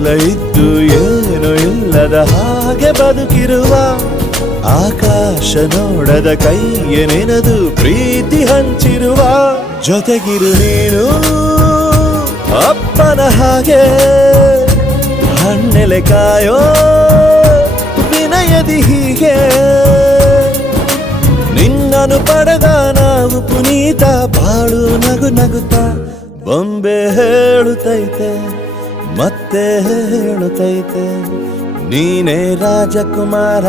ಎಲ್ಲ ಇದ್ದು ಏನು ಇಲ್ಲದ ಹಾಗೆ ಬದುಕಿರುವ ಆಕಾಶ ನೋಡದ ಕೈಯ ನೆನೆದು ಪ್ರೀತಿ ಹಂಚಿರುವ ಜೊತೆಗಿರು ನೀನು ಅಪ್ಪನ ಹಾಗೆ ಹಣ್ಣೆಲೆ ಕಾಯೋ ವಿನಯದಿ ಹೀಗೆ ನಿನ್ನನು ಪಡೆದ ನಾವು ಪುನೀತ ಬಾಳು ನಗು ನಗುತ್ತಾ ಬೊಂಬೆ ಹೇಳುತ್ತೈತೆ ಮತ್ತೆ ಹೇಳುತ್ತೈತೆ ನೀನೇ ರಾಜಕುಮಾರ.